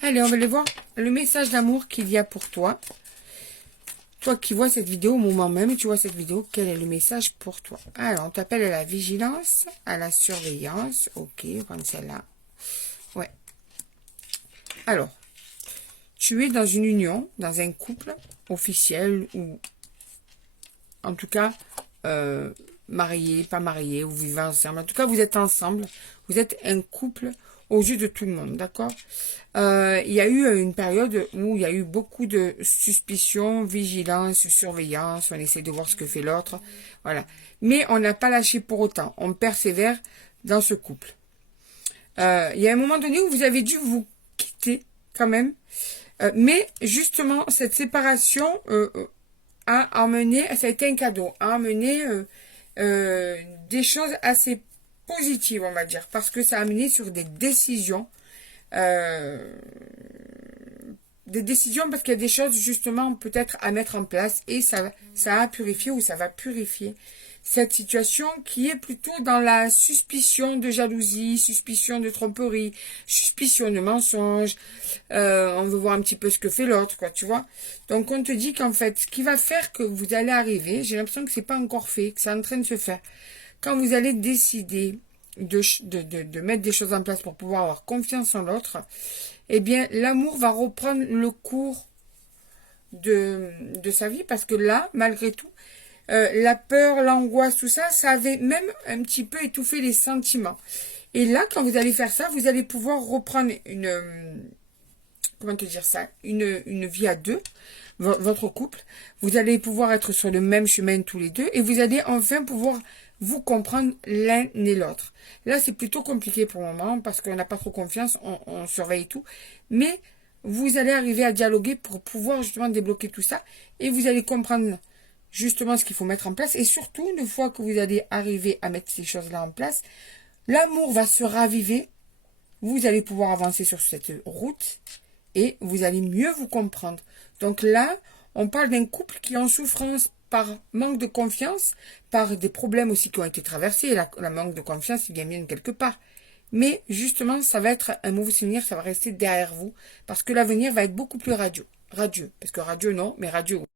Allez, on va aller voir le message d'amour qu'il y a pour toi. Toi qui vois cette vidéo au moment même, tu vois cette vidéo, quel est le message pour toi? Alors, on t'appelle à la vigilance, à la surveillance. Ok, on va prendre celle-là. Ouais. Alors, tu es dans une union, dans un couple officiel ou en tout cas marié, pas marié, ou vivant ensemble. En tout cas, vous êtes ensemble. Vous êtes un couple aux yeux de tout le monde, d'accord? Il y a eu une période où il y a eu beaucoup de suspicion, vigilance, surveillance. On essaie de voir ce que fait l'autre. Voilà. Mais on n'a pas lâché pour autant. On persévère dans ce couple. Il y a un moment donné où vous avez dû vous quitter quand même. Mais justement, cette séparation a amené, ça a été un cadeau, a amené des choses assez positives, on va dire, parce que ça a amené sur euh, des décisions parce qu'il y a des choses justement peut-être à mettre en place et ça a purifié ou ça va purifier cette situation qui est plutôt dans la suspicion de jalousie, suspicion de tromperie, suspicion de mensonge. On veut voir un petit peu ce que fait l'autre, quoi, tu vois. Donc on te dit qu'en fait, ce qui va faire que vous allez arriver, j'ai l'impression que c'est pas encore fait, que c'est en train de se faire. Quand vous allez décider de mettre des choses en place pour pouvoir avoir confiance en l'autre, eh bien, l'amour va reprendre le cours de sa vie parce que là, malgré tout, la peur, l'angoisse, tout ça, ça avait même un petit peu étouffé les sentiments. Et là, quand vous allez faire ça, vous allez pouvoir reprendre comment te dire ça, une vie à deux, votre couple. Vous allez pouvoir être sur le même chemin tous les deux et vous allez enfin pouvoir vous comprendre l'un et l'autre. Là, c'est plutôt compliqué pour le moment parce qu'on n'a pas trop confiance, on surveille tout. Mais vous allez arriver à dialoguer pour pouvoir justement débloquer tout ça et vous allez comprendre justement ce qu'il faut mettre en place. Et surtout, une fois que vous allez arriver à mettre ces choses-là en place, l'amour va se raviver. Vous allez pouvoir avancer sur cette route et vous allez mieux vous comprendre. Donc là, on parle d'un couple qui est en souffrance par manque de confiance, par des problèmes aussi qui ont été traversés. La manque de confiance, il vient bien quelque part. Mais justement, ça va être un mauvais souvenir, ça va rester derrière vous, parce que l'avenir va être beaucoup plus radieux. Radieux, parce que radieux non, mais radieux oui.